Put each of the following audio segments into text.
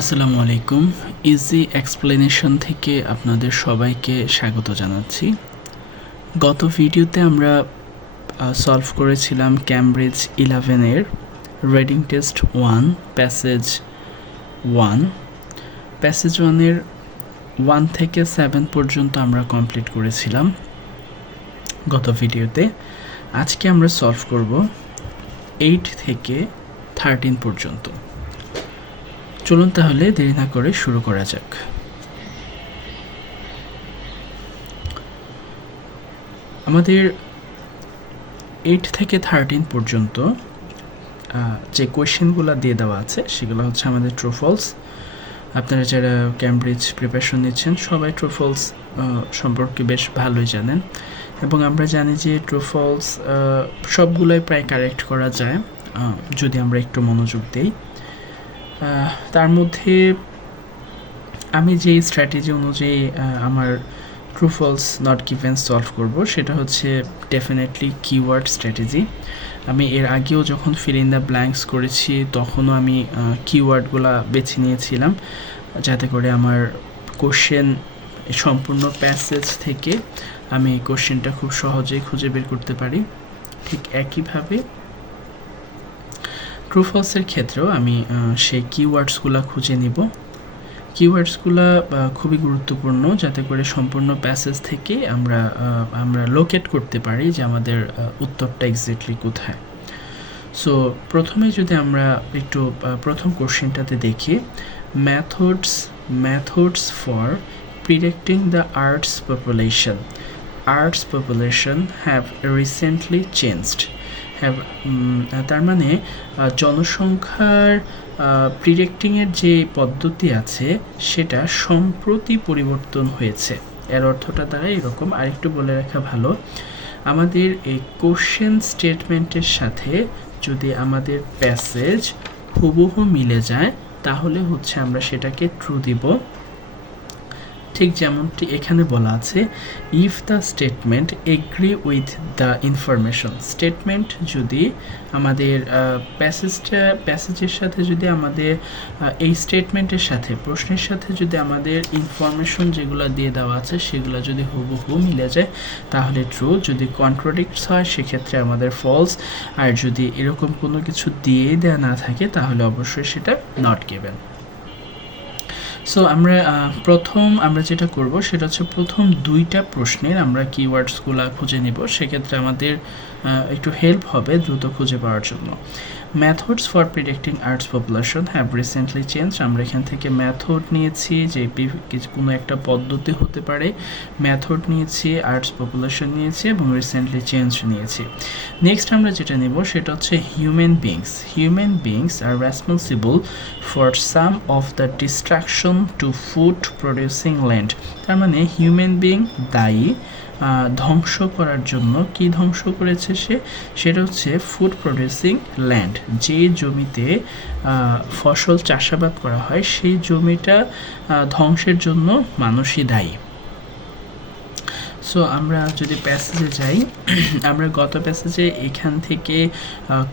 আসসালামু আলাইকুম। Easy explanation থেকে আপনাদের সবাইকে স্বাগত জানাচ্ছি। গত ভিডিওতে আমরা সলভ করেছিলাম ক্যামব্রিজ 11 এর রিডিং টেস্ট 1 প্যাসেজ 1। প্যাসেজ 1 এর 1 থেকে 7 পর্যন্ত আমরা কমপ্লিট করেছিলাম গত ভিডিওতে। আজকে আমরা সলভ করব 8 থেকে 13 পর্যন্ত। চলুন তাহলে দেরি না করে শুরু করা যাক। আমাদের 8 থেকে 13 পর্যন্ত যে কোয়েশ্চেনগুলো দিয়ে দেওয়া আছে সেগুলো হচ্ছে আমাদের ট্রু ফলস। আপনারা যারা ক্যামব্রিজ প্রিপারেশন নিচ্ছেন সবাই ট্রু ফলস সম্পর্কে বেশ ভালোই জানেন, এবং আমরা জানি যে ট্রু ফলস সবগুলোই প্রায় কারেক্ট করা যায় যদি আমরা একটু মনোযোগ দিই। তার মধ্যে আমি যে স্ট্র্যাটেজি অনুযায়ী আমার true false not given solve করব সেটা হচ্ছে ডেফিনেটলি কিওয়ার্ড স্ট্র্যাটেজি। আমি এর আগেও যখন ফিল ইন দ্য ব্ল্যাঙ্কস করেছি তখনও আমি কিওয়ার্ডগুলো বেছে নিয়েছিলাম যাতে করে আমার কোশ্চেন সম্পূর্ণ প্যাসেজ থেকে আমি কোশ্চেনটা খুব সহজেই খুঁজে বের করতে পারি। ঠিক একইভাবে ট্রু ফলসের ক্ষেত্রেও আমি সেই কিওয়ার্ডসগুলো খুঁজে নিব। কিওয়ার্ডসগুলো খুবই গুরুত্বপূর্ণ যাতে করে সম্পূর্ণ প্যাসেজ থেকে আমরা লোকেট করতে পারি যে আমাদের উত্তরটা এক্স্যাক্টলি কোথায়। সো প্রথমে যদি আমরা একটু প্রথম কোশ্চেনটাতে দেখি, methods for predicting the Earth's population have recently changed. তার মানে জনসংখ্যার প্রিডিক্টিংয়ের যে পদ্ধতি আছে সেটা সম্প্রতি পরিবর্তন হয়েছে। এর অর্থটা দ্বারা এরকম, আরেকটু বলে রাখা ভালো, আমাদের এই কোশ্চেন স্টেটমেন্টের সাথে যদি আমাদের প্যাসেজ হুবহু মিলে যায় তাহলে হচ্ছে আমরা সেটাকে ট্রু দিব। ঠিক যেমনটি এখানে বলা আছে, if the statement agree with the information. Statement যদি আমাদের প্যাসেজের সাথে যদি আমাদের এই স্টেটমেন্টের সাথে প্রশ্নের সাথে যদি আমাদের ইনফরমেশন যেগুলো দিয়ে দেওয়া আছে সেগুলো যদি হুবহু মিলে যায় তাহলে ট্রু। যদি কন্ট্রাডিক্টস হয় সেক্ষেত্রে আমাদের ফলস। আর যদি এরকম কোনো কিছু দিয়ে দেওয়া না থাকে তাহলে অবশ্যই সেটা নট গিভেন। সো আমরা যেটা করব সেটা হচ্ছে প্রথম দুইটা প্রশ্নের আমরা কিওয়ার্ডসগুলো খুঁজে নিব, সেক্ষেত্রে আমাদের একটু হেল্প হবে দ্রুত খুঁজে পাওয়ার জন্য। Methods for predicting earth's population have recently change. আমরা এখান থেকে মেথড নিয়েছি যে কোনো একটা পদ্ধতি হতে পারে, মেথড নিয়েছি, আর্থস পপুলেশন নিয়েছি এবং রিসেন্টলি চেঞ্জ নিয়েছি। নেক্সট আমরা যেটা নেব সেটা হচ্ছে human beings are responsible for some of the destruction to food producing land. তার মানে হিউম্যান বিং দায়ী ধ্বংস করার জন্য। কি ধ্বংস করেছে সেটা হচ্ছে ফুড প্রডিউসিং ল্যান্ড। যে জমিতে ফসল চাষাবাদ করা হয় সেই জমিটা ধ্বংসের জন্য মানুষই দায়ী। সো আমরা যদি প্যাসেজে যাই, আমরা গত প্যাসেজে এখান থেকে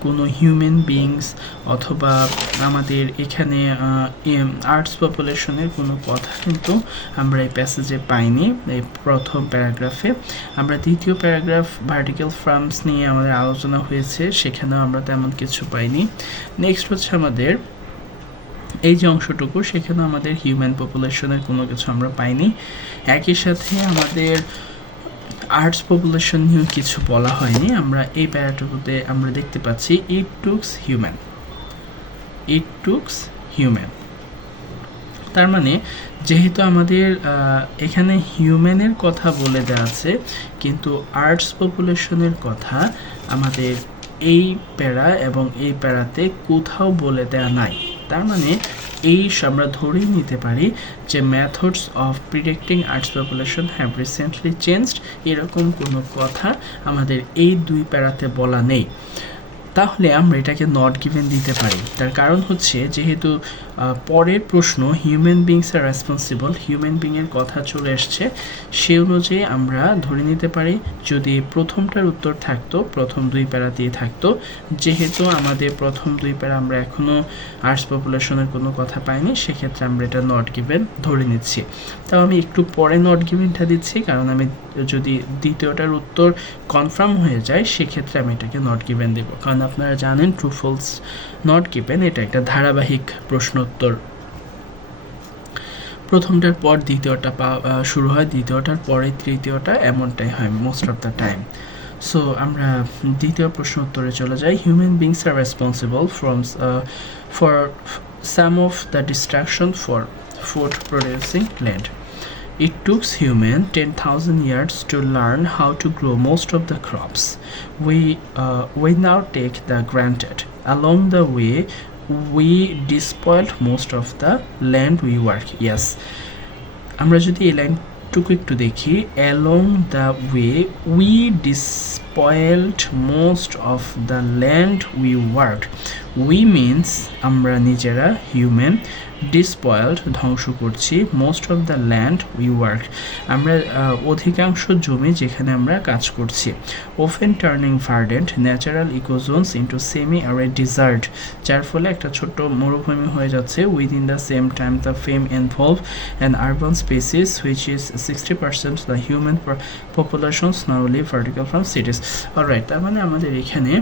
কোনো হিউম্যান বিংস অথবা আমাদের এখানে আর্থস পপুলেশনের কোনো কথা কিন্তু আমরা এই প্যাসেজে পাইনি। এই প্রথম প্যারাগ্রাফে আমরা দ্বিতীয় প্যারাগ্রাফ ভার্টিক্যাল ফার্মস নিয়ে আমাদের আলোচনা হয়েছে, সেখানেও আমরা তেমন কিছু পাইনি। নেক্সট হচ্ছে আমাদের এই যে অংশটুকু, সেখানে আমাদের হিউম্যান পপুলেশনের কোনো কিছু আমরা পাইনি। একই সাথে আমাদের আর্থস পপুলেশন নিয়েও কিছু বলা হয়নি। আমরা এই প্যারাটুকুতে আমরা দেখতে পাচ্ছি ইট টুকস হিউম্যান। তার মানে যেহেতু আমাদের এখানে হিউম্যানের কথা বলে দেওয়া আছে কিন্তু আর্থস পপুলেশনের কথা আমাদের এই প্যারা এবং এই প্যারাতে কোথাও বলে দেওয়া নাই। তার মানে আমরা ধরেই নিতে পারি যে methods of predicting earth's population have recently changed, এরকম কোনো কথা আমাদের এই দুই প্যারাতে বলা নেই। তাহলে আমরা এটাকে নট গিভেন দিতে পারি। তার কারণ হচ্ছে যেহেতু পরের প্রশ্ন human beings are responsible, human বিংয়ের কথা চলে আসছে, সে অনুযায়ী আমরা ধরে নিতে পারি যদি প্রথমটার উত্তর থাকতো প্রথম দুই প্যারাতেই থাকতো, যেহেতু আমাদের প্রথম দুই প্যারা আমরা এখনও আর্টস পপুলেশনের কোনো কথা পাইনি, সেক্ষেত্রে আমরা এটা নট গিভেন ধরে নিচ্ছি। তাও আমি একটু পরে নট গিভেনটা দিচ্ছি, কারণ আমি যদি দ্বিতীয়টার উত্তর কনফার্ম হয়ে যায় সেক্ষেত্রে আমি এটাকে নট গিভেন দেব, কারণ আপনারা জানেন ট্রু ফলস নট গিভেন এটা একটা ধারাবাহিক প্রশ্নোত্তর, প্রথমটার পর দ্বিতীয়টা শুরু হয়, দ্বিতীয়টার পরে তৃতীয়টা, এমনটাই হয় most of the time. So আমরা দ্বিতীয় প্রশ্ন উত্তরে চলে যাই। Human beings are responsible for some of the distraction for food producing land. It took humans 10,000 years to learn how to grow most of the crops we now take the granted. Along the way, we despoiled most of the land we work. Yes, আমরা যদি এই লাইনটুকু একটু দেখি, along the way we despoiled most of the land we worked. We means আমরা নিজেরা human, despoiled ধ্বংস করছি, most of the land we work আমরা অধিকাংশ জমি যেখানে আমরা কাজ করছি। Often turning verdant natural ecozones into semi arid desert, যার ফলে একটা ছোট্ট মরুভূমি হয়ে যাচ্ছে। Within the same time the fame involve an urban spaces which is 60% the human populations now live vertical from cities. Alright, তার মানে আমাদের এখানে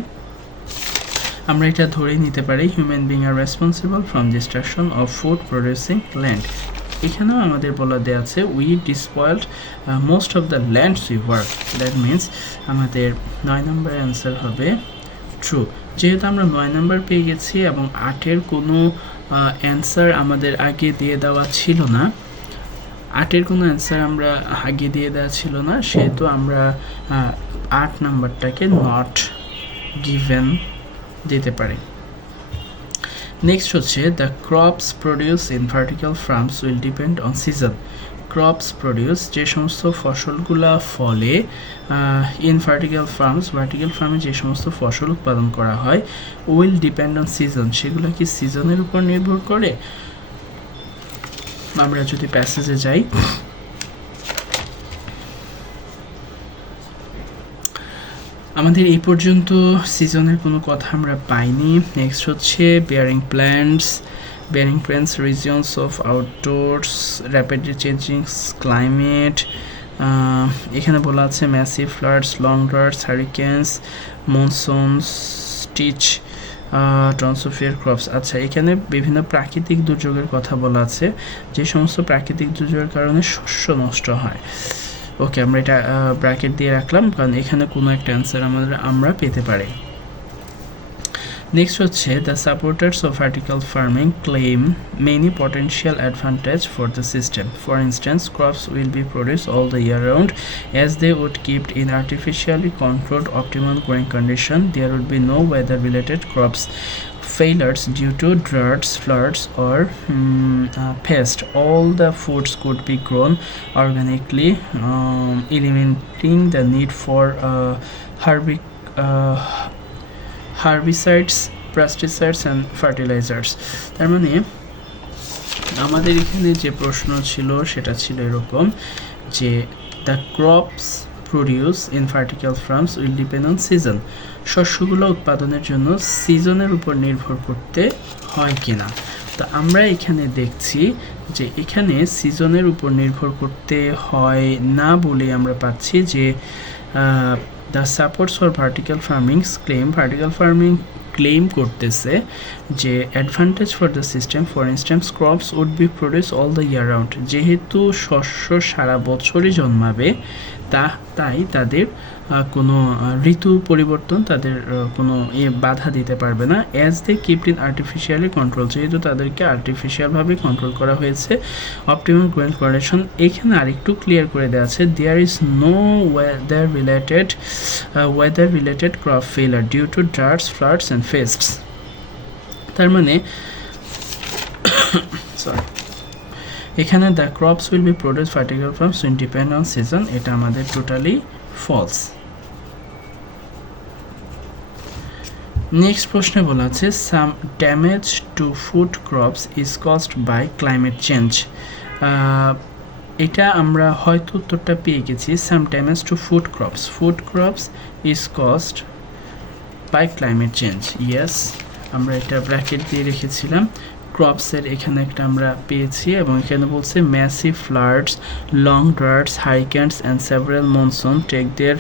আমরা এটা ধরে নিতে পারি human being are responsible from destruction of food producing land. এখানেও আমাদের বলা দেওয়া আছে we despoiled most of the lands we work, that means আমাদের 9 নম্বর অ্যান্সার হবে ট্রু। যেহেতু আমরা 9 নম্বর পেয়ে গেছি এবং 8-এর কোনো অ্যান্সার আমাদের আগে দিয়ে দেওয়া ছিল না, 8-এর কোনো অ্যান্সার আমরা আগে দিয়ে দেওয়া ছিল না, সেহেতু আমরা 8 নাম্বারটাকে নট গিভেন দিতে পারি। নেক্সট হচ্ছে the crops produce in vertical farms will depend on season. Crops produce যে সমস্ত ফসলগুলা ফলে ইন ভার্টিক্যাল ফার্মস, ভার্টিক্যাল ফার্মে যে সমস্ত ফসল উৎপাদন করা হয়, উইল ডিপেন্ড অন সিজন, সেগুলো কি সিজনের উপর নির্ভর করে? আমরা যদি প্যাসেজে যাই, আমাদের এই পর্যন্ত সিজনের কোনো কথা আমরা পাইনি। নেক্সট হচ্ছে bearing plants regions of outdoors, rapidly changing climate, এখানে বলা আছে massive floods, long droughts, hurricanes, monsoons, stitch transfer crops. আচ্ছা, এখানে বিভিন্ন প্রাকৃতিক দুর্যোগের কথা বলা আছে, যে সমস্ত প্রাকৃতিক দুর্যোগের কারণে শস্য নষ্ট হয়। ওকে, আমরা এটা ব্র্যাকেট দিয়ে রাখলাম কারণ এখানে কোনো একটা অ্যান্সার আমরা পেতে পারি। নেক্সট হচ্ছে the supporters of vertical farming claim many potential advantage for the system. For instance, crops will be produce all the year round as they would kept in artificially controlled optimal growing condition. There would be no weather related crops failures due to droughts, floods, or pests. All the foods could be grown organically, eliminating the need for herbicides, pesticides, and fertilizers. তার মানে আমাদের এখানে যে প্রশ্ন ছিল সেটা ছিল এরকম যে the crops produce in vertical farms will depend on season. শস্যগুলো উৎপাদনের জন্য সিজনের উপর নির্ভর করতে হয় কিনা। তো আমরা এখানে দেখছি যে এখানে সিজনের উপর নির্ভর করতে হয় না বলে আমরা পাচ্ছি যে the supports for vertical farming claim করতেছে যে advantage for the system, for instance crops would be produce all the year round. যেহেতু শস্য সারা বছরই জন্মাবে, তাই তাদের কোনো ঋতু পরিবর্তন তাদের কোনো বাধা দিতে পারবে না। As they kept in artificially control, যেহেতু তাদেরকে আর্টিফিশিয়ালভাবে কন্ট্রোল করা হয়েছে। অপটিমাল গ্রোয়িং কন্ডিশন এখানে আরেকটু ক্লিয়ার করে দেওয়া আছে, there is no weather related crop failure due to droughts, floods and pests. তার মানে সরি, এখানে the crops will be produce vertical farms will depend on season, এটা আমাদের টোটালি ফলস। নেক্সট প্রশ্নে বলা আছে some damage to food crops is caused by climate change. এটা আমরা হয়তো উত্তরটা পেয়ে গেছি, some damage to food crops is caused by climate change. Yes, আমরা এটা ব্র্যাকেট দিয়ে রেখেছিলাম। ক্রপসের এখানে একটা আমরা পেয়েছি এবং এখানে বলছে massive floods, long droughts, hurricanes and several monsoon take their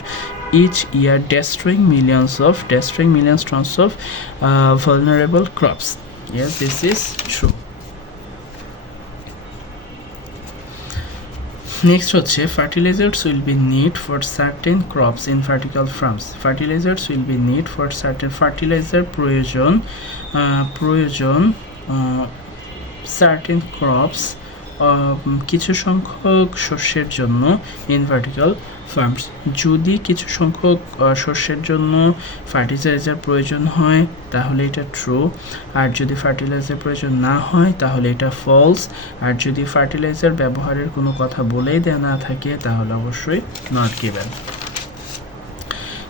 each year destroying millions tons of vulnerable crops. Yes, this is true. Next হচ্ছে fertilizers will be need for certain crops in vertical farms. Fertilizers will be need for certain fertilizer প্রয়োজন certain crops কিছু সংখ্যক শস্যের জন্য in vertical farms. যদি কিছু সংখ্যক শস্যের জন্য ফার্টিলাইজার প্রয়োজন হয় তাহলে এটা ট্রু, আর যদি ফার্টিলাইজার প্রয়োজন না হয় তাহলে এটা ফলস, আর যদি ফার্টিলাইজার ব্যবহারের কোনো কথা বলেই দেওয়া না থাকে তাহলে অবশ্যই নট গিভেন।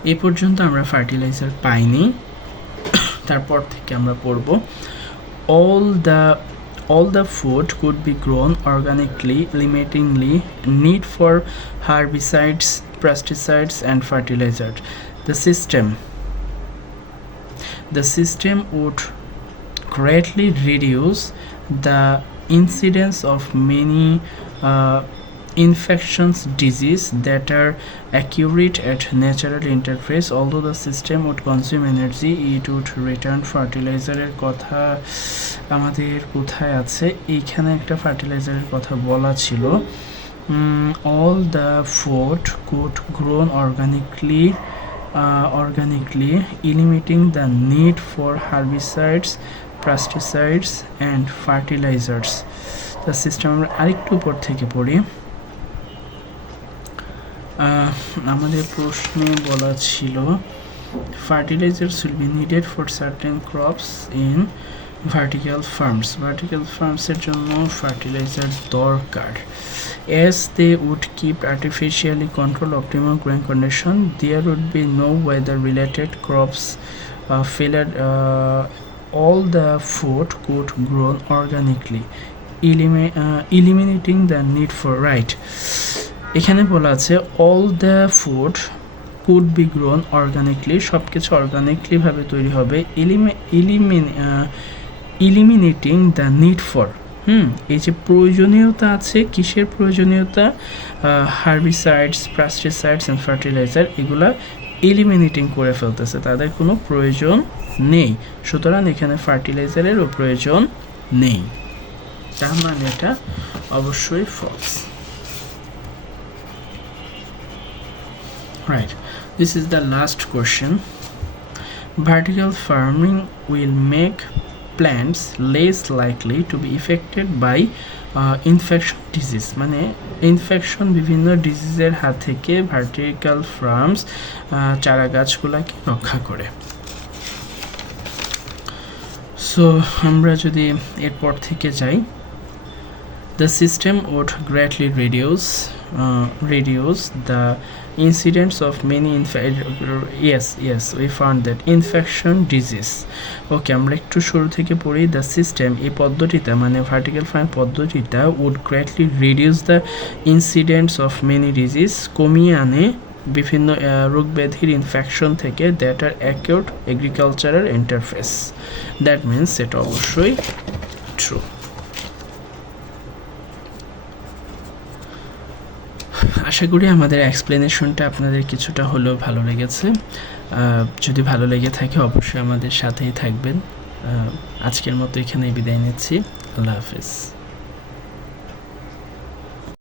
এই পর্যন্ত আমরা ফার্টিলাইজার পাইনি, তারপর থেকে আমরা পড়ব all the food could be grown organically, limiting need for herbicides, pesticides and fertilizers. The system would greatly reduce the incidence of many infections disease that are accurate at natural interface. Although the system would consume energy, it would return fertilizer-এর কথা আমাদের কোথায় আছে, এইখানে একটা ফার্টিলাইজারের কথা বলা ছিল। all the food could grown organically, eliminating the need for herbicides, pesticides and fertilizers. The system আমরা আরেকটু উপর থেকে পড়ি। আমাদের প্রশ্নে বলা ছিল fertilizers will be needed for certain crops in vertical farms. Vertical farms এর জন্য ফার্টিলাইজার দরকার। As they would keep artificially control optimal growing condition, there would be no weather related crops failure. All the food could grown organically, eliminating the need for এখানে বলা আছে all the food could be grown organically, সব কিছু organically ভাবে তৈরি হবে, eliminating the need for এই যে প্রয়োজনীয়তা আছে, কিসের প্রয়োজনীয়তা, হার্বিসাইডস, পেস্টিসাইডস এন্ড ফার্টিলাইজার, এগুলা এলিমিনেটিং করে ফেলতেছে, তাদের কোনো প্রয়োজন নেই, সুতরাং এখানে ফার্টিলাইজারেরও প্রয়োজন নেই, তার মানে এটা অবশ্যই false. Right, this is the last question. Vertical farming will make plants less likely to be affected by infection disease. মানে ইনফেকশন বিভিন্ন ডিজিজের হাত থেকে ভার্টিক্যাল ফার্মস চারা গাছগুলোকে রক্ষা করে। সো আমরা যদি এরপর থেকে যাই, the system would greatly reduce the incidence of many yes we found that infection disease. ওকে, আমরা একটু শুরু থেকে পড়ি। the system, এই পদ্ধতিটা মানে ভার্টিক্যাল ফার্ম পদ্ধতিটা would greatly reduce the incidence of many disease, কমিয়ে আনে বিভিন্ন রোগ ব্যাধির ইনফেকশন থেকে that are acute agricultural interface. that means এটা অবশ্যই true. আশা করি আমাদের এক্সপ্লেনেশনটা আপনাদের কিছুটা হলেও ভালো লেগেছে। যদি ভালো লেগে থাকে অবশ্যই আমাদের সাথেই থাকবেন। আজকের মতো এখানেই বিদায় নিচ্ছি। আল্লাহ হাফেজ।